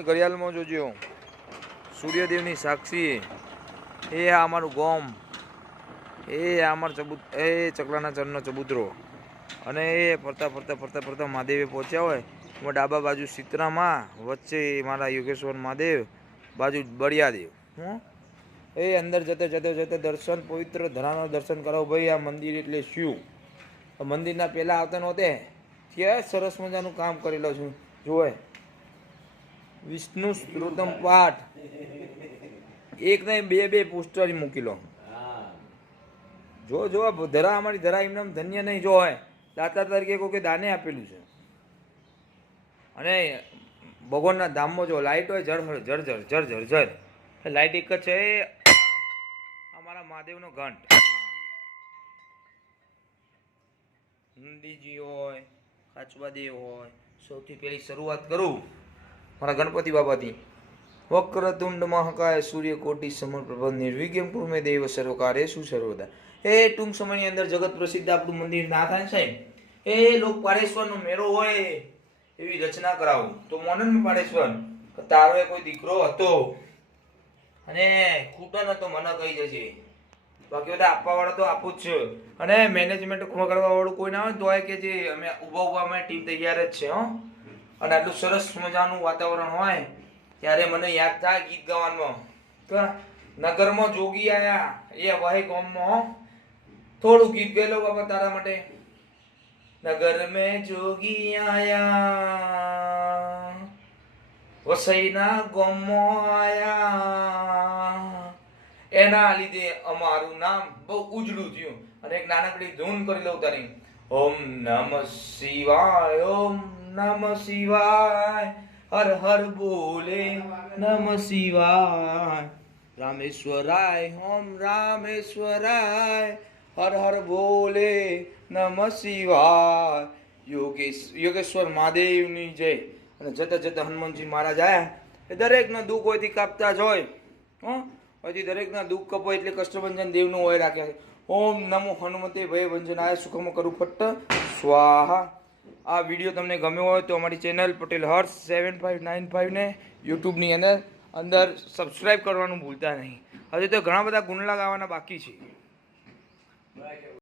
ઘડિયાળમાં જોજો સૂર્યદેવની સાક્ષી એ આ અમારું ગોમ એ અમારું ચકલાના ચરણનો ચબૂતરો અને એ ફરતા મહાદેવે પહોંચ્યા હોય એમાં ડાબા બાજુ સીતરામાં વચ્ચે મારા યોગેશ્વર મહાદેવ બાજુ બળિયાદેવ હું એ અંદર જતે દર્શન પવિત્ર ધરાના દર્શન કરાવો ભાઈ। આ મંદિર એટલે શું? મંદિરના પહેલાં આવતા નહોતે ત્યાં સરસ મજાનું કામ કરેલો છું જોવે વિષ્ણુ સ્ત્રોતમ પાઠ એક નહીં બે પોસ્ટર મૂકી લો જો ધરા અમારી ધરા એમને ધન્ય નહીં જો હોય દાતા તરીકે કોઈ દાને આપેલું છે અને ભગવાનના ધામમાં જો લાઇટ હોય જર લાઇટ એક જ છે અમારા મહાદેવનો ઘંટ નંદીજી હોય કાચબાદેવ હોય। સૌથી પહેલી શરૂઆત કરું મારા ગણપતિ બાબાથી। વક્રતુંડ મહાકાય સૂર્યકોટિ સમપ્રભ નિર્વિઘ્ન કુરુ મે દેવ સર્વકાર્યેષુ સર્વદા। એ ટૂંક સમયની અંદર જગત પ્રસિદ્ધ આપણું મંદિર ના થાય સાહેબ એ લોક પાડેશ્વરનો મેળો હોય એવી રચના કરાવું તો મોનન પાડેશ્વર તારો કોઈ દીકરો હતો અને ખૂટન હતો મને કહી જશે બાકી બધા આપવા વાળા તો આપું જ છે અને મેનેજમેન્ટ કરવા વાળું કોઈ ના હોય તો કે જે અમે ઉભા અમે ટીમ તૈયાર જ છે હો। અને આટલું સરસ મજાનું વાતાવરણ હોય ત્યારે મને યાદ થાય ગીત ગાવાનું નગરમાં જોગી આયા એ વાહે ગામમાં થોડું ગીત ગયેલો બાબા તારા માટે। નગર મેં જોગી આયા વસઈના ગામમાં આયા એના લીધે અમારું નામ બહુ ઉજળું થયું અને એક નાનકડી ધૂન કરી લઉં તારી। ઓમ નમઃ શિવાય ઓમ નમઃ શિવાય હર હર બોલે નમઃ શિવાય રામેશ્વરાય ઓમ રામેશ્વરાય હર હર બોલે નમઃ શિવાય। યોગેશ્વર મહાદેવની જય। અને જતા હનુમાનજી મહારાજ આયા એ દરેકના દુઃખ હોયથી કાપતા જ હોય હજી દરેકના દુઃખ કપો એટલે કષ્ટભંજન દેવનું હોય રાખ્યા છે। ઓમ નમો હનુમતે ભય ભંજનાય સુખમ કરું ફટ્ટ સ્વાહા। આ વિડીયો તમને ગમ્યો હોય તો અમારી ચેનલ પટેલ હર્ષ 7595 ને યુટ્યુબની અંદર સબસ્ક્રાઈબ કરવાનું ભૂલતા નહીં। હજી તો ઘણા બધા ગુણલા ગાવાના બાકી છે।